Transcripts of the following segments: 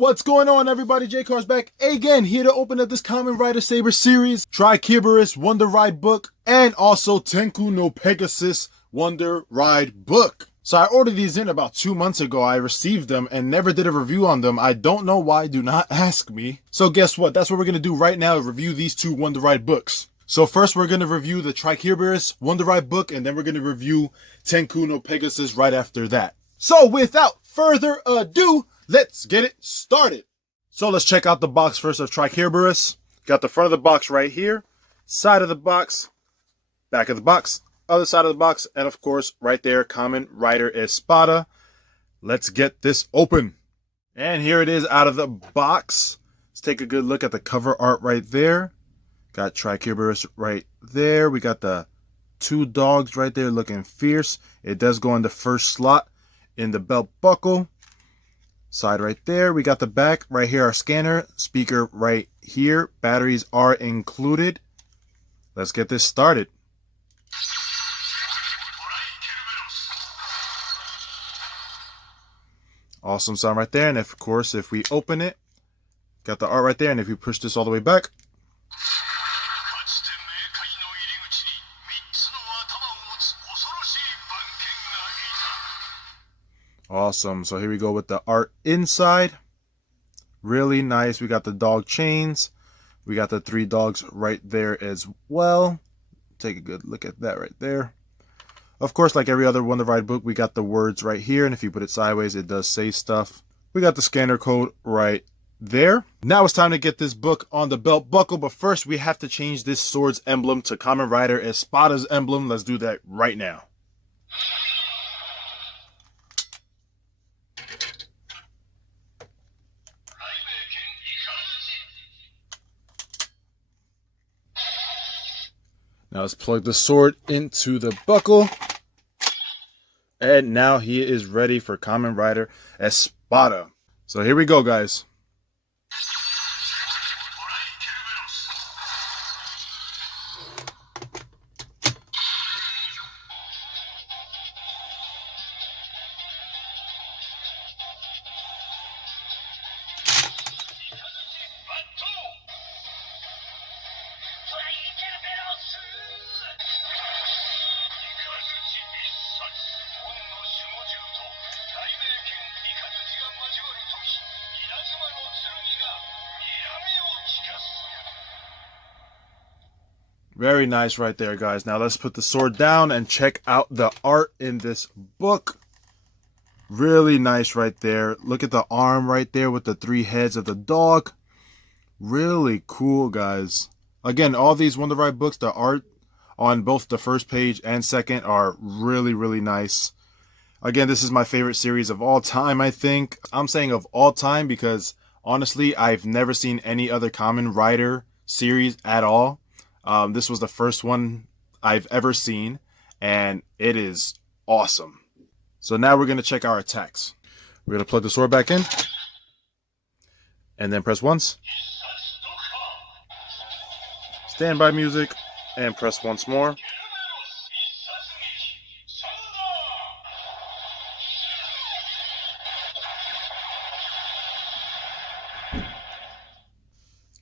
What's going on, everybody? J-Car's back again, here to open up this Kamen Rider Saber series, Cerberus Wonder Ride book, and also Tenkuu no Pegasus Wonder Ride book. So I ordered these in about 2 months ago. I received them and never did a review on them. I don't know why, do not ask me. So guess what? That's what we're going to do right now, review these two Wonder Ride books. So first we're going to review the Cerberus Wonder Ride book, and then we're going to review Tenkuu no Pegasus right after that. So without further ado, let's get it started. So let's check out the box first of Cerberus. Got the front of the box right here, side of the box, back of the box, other side of the box, and of course right there, Kamen Rider Espada. Let's get this open. And here it is out of the box. Let's take a good look at the cover art right there. Got Cerberus right there. We got the two dogs right there looking fierce. It does go in the first slot in the belt buckle. Side right there. We got the back right here, our scanner, speaker right here. Batteries are included. Let's get this started. Awesome sound right there. And of course, if we open it, got the art right there. And if we push this all the way back, awesome. So here we go with the art inside. Really nice. We got the dog chains. We got the three dogs right there as well. Take a good look at that right there. Of course, like every other Wonder Ride book, we got the words right here. And if you put it sideways, it does say stuff. We got the scanner code right there. Now it's time to get this book on the belt buckle. But first, we have to change this sword's emblem to Kamen Rider Espada's emblem. Let's do that right now. Now let's plug the sword into the buckle. And now he is ready for Kamen Rider Espada. So here we go, guys. Very nice right there, guys. Now let's put the sword down and check out the art in this book. Really nice right there. Look at the arm right there with the three heads of the dog. Really cool, guys. Again, all these Wonder Ride books, the art on both the first page and second are really, really nice. Again, this is my favorite series of all time, I think. I'm saying of all time because, honestly, I've never seen any other Kamen Rider series at all. This was the first one I've ever seen, and it is awesome. So now we're going to check our attacks. We're going to plug the sword back in, and then press once. Standby music, and press once more.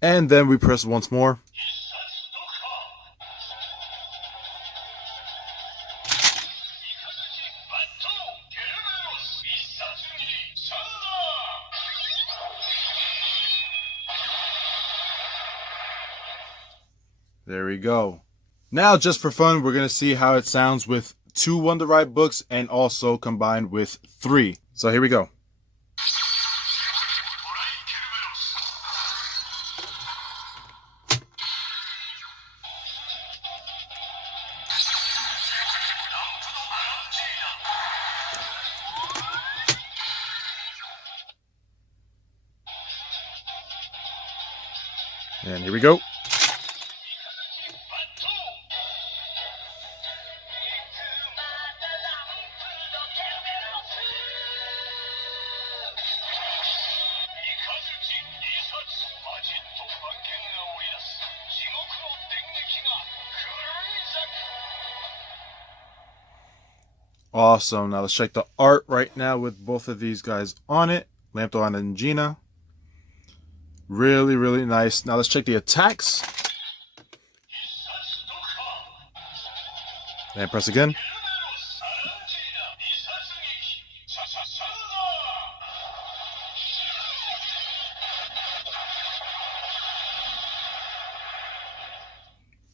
And then we press once more. There we go. Now, just for fun, we're going to see how it sounds with two Wonder Ride books and also combined with three. So here we go. And here we go. Awesome. Now let's check the art right now with both of these guys on it. Lampto and Gina. Really, really nice. Now let's check the attacks. And press again.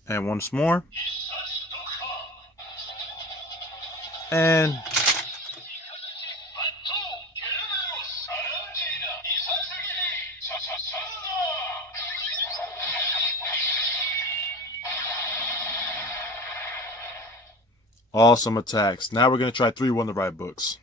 And once more. And awesome attacks. Now we're going to try 3 Wonder Ride books.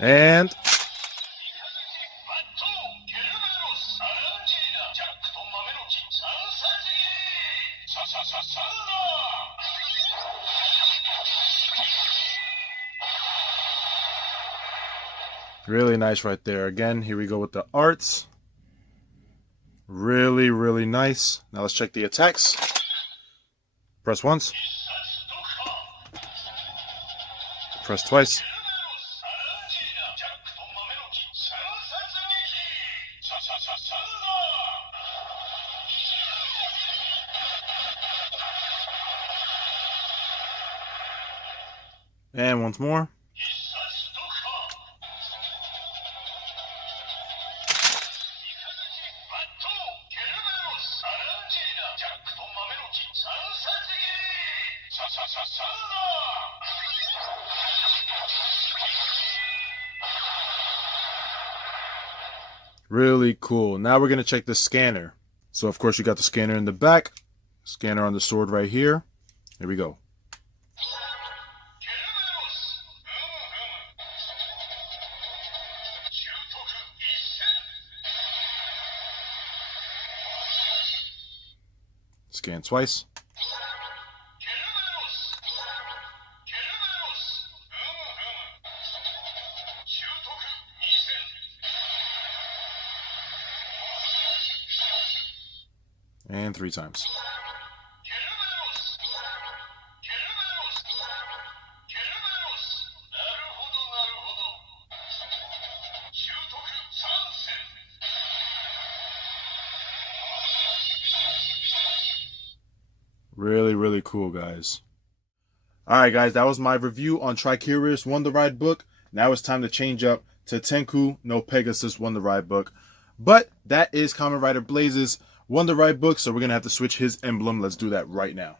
And really nice right there. Again, here we go with the arts. Really, really nice. Now let's check the attacks. Press once. Press twice. And once more. Really cool. Now we're going to check the scanner. So of course you got the scanner in the back. Scanner on the sword right here. Here we go. Scan twice. And 3 times. Really, really cool, guys. Alright, guys, that was my review on Cerberus Wonder Ride book. Now it's time to change up to Tenkuu no Pegasus Wonder Ride book. But that is Kamen Rider Blaze's Wonder Ride book, so we're going to have to switch his emblem. Let's do that right now.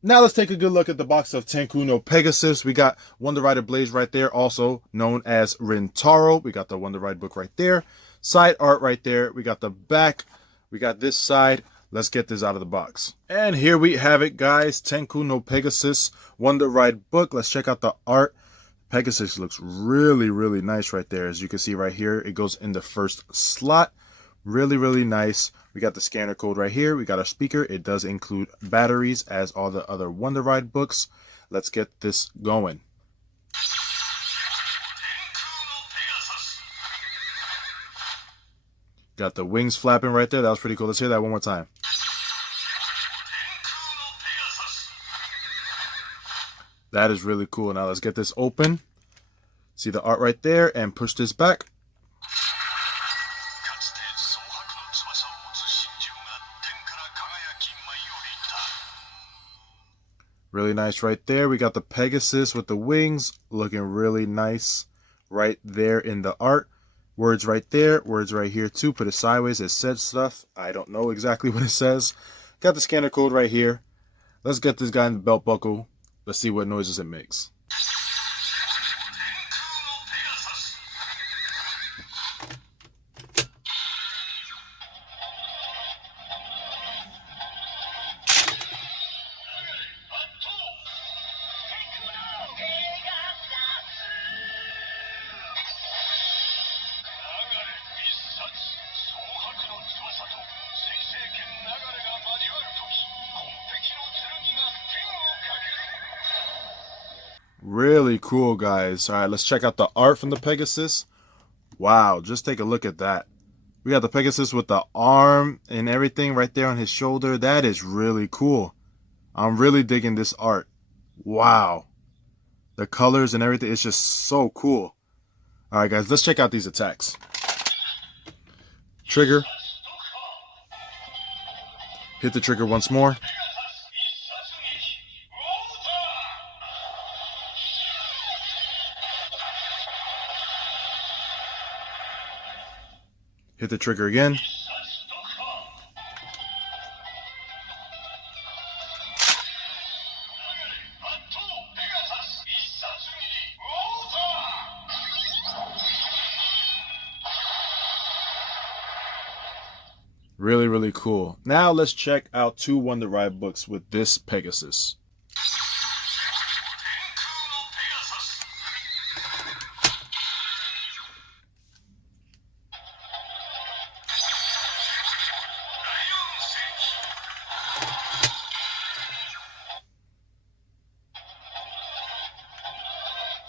Now let's take a good look at the box of Tenkuu no Pegasus. We got Wonder Rider Blaze right there, also known as Rintaro. We got the Wonder Ride book right there. Side art right there. We got the back. We got this side. Let's get this out of the box. And here we have it, guys. Tenkuu no Pegasus Wonder Ride book. Let's check out the art. Pegasus looks really, really nice right there. As you can see right here, it goes in the first slot. Really, really nice. We got the scanner code right here. We got our speaker. It does include batteries as all the other Wonder Ride books. Let's get this going. Got the wings flapping right there. That was pretty cool. Let's hear that one more time. That is really cool. Now let's get this open. See the art right there and push this back. Really nice right there. We got the Pegasus with the wings looking really nice right there in the art. Words right there, words right here too. Put it sideways. It said stuff. I don't know exactly what it says. Got the scanner code right here. Let's get this guy in the belt buckle. Let's see what noises it makes. Really cool, guys. All right, let's check out the art from the Pegasus. Wow, just take a look at that. We got the Pegasus with the arm and everything right there on his shoulder. That is really cool. I'm really digging this art. Wow. The colors and everything, it's just so cool. All right, guys, let's check out these attacks. Trigger. Hit the trigger once more. Hit the trigger again. Really, really cool. Now let's check out 2 Wonder Ride books with this Pegasus.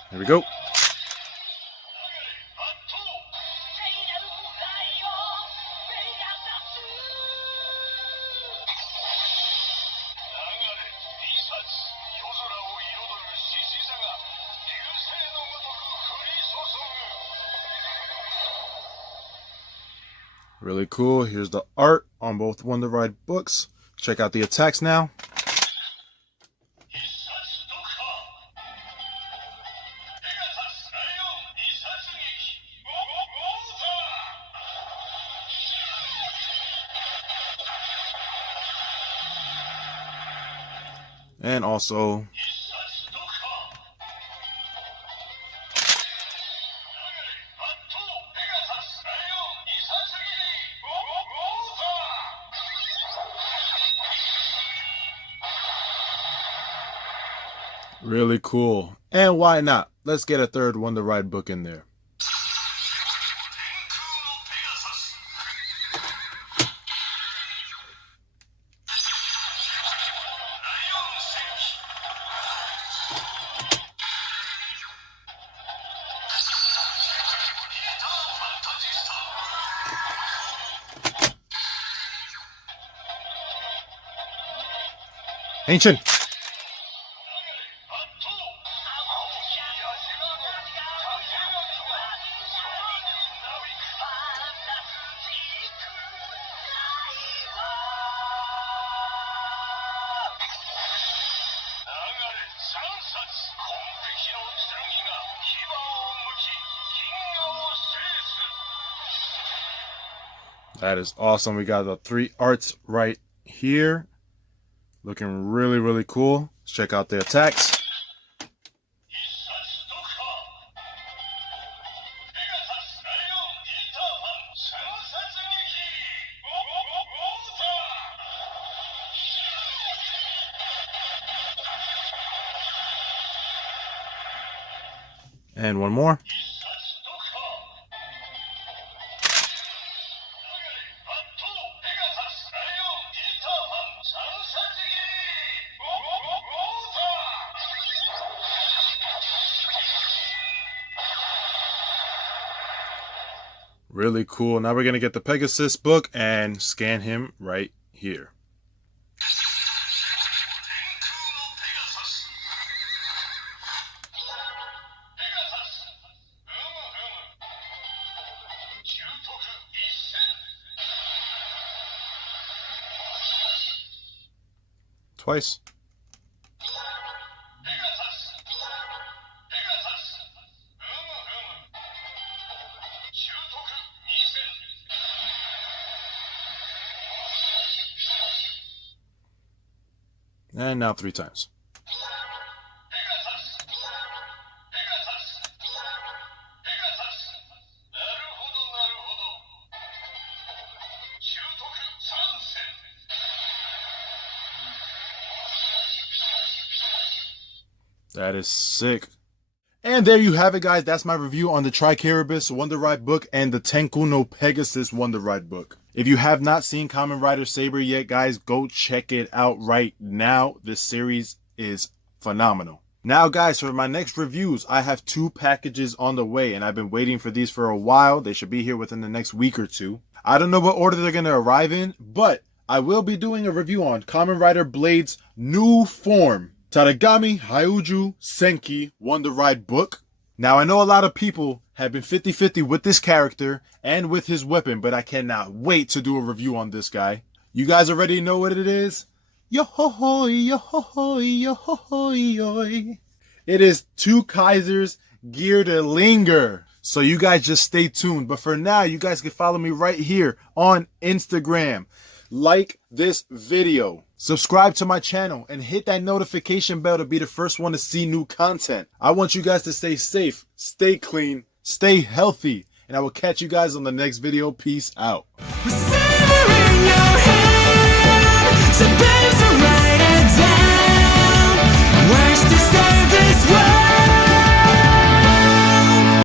Here we go. Really cool. Here's the art on both Wonder Ride books. Check out the attacks now. And also really cool. And why not? Let's get a 3rd Wonder Ride book in there. Ancient. That is awesome. We got the 3 arts right here. Looking really, really cool. Let's check out the attacks. And one more. Really cool. Now we're going to get the Pegasus book and scan him right here. Twice. And now 3 times. That is sick. And there you have it, guys. That's my review on the Cerberus Wonder Ride book and the Tenkuu no Pegasus Wonder Ride book. If you have not seen Kamen Rider Saber yet, guys, go check it out right now. This series is phenomenal. Now guys, for my next reviews, I have 2 packages on the way, and I've been waiting for these for a while. They should be here within the next week or 2. I don't know what order they're going to arrive in, but I will be doing a review on Kamen Rider Blade's new form, Taragami Hyuju Senki Wonder Ride book. Now I know a lot of people have been 50-50 with this character and with his weapon, but I cannot wait to do a review on this guy. You guys already know what it is? Yo-ho-hoi, yo-ho-hoi, yo-ho-hoi-oi. It is 2 Kaisers Gear to Linger. So you guys just stay tuned. But for now, you guys can follow me right here on Instagram. Like this video. Subscribe to my channel and hit that notification bell to be the first one to see new content. I want you guys to stay safe, stay clean, stay healthy. And I will catch you guys on the next video. Peace out. Saber in your hand.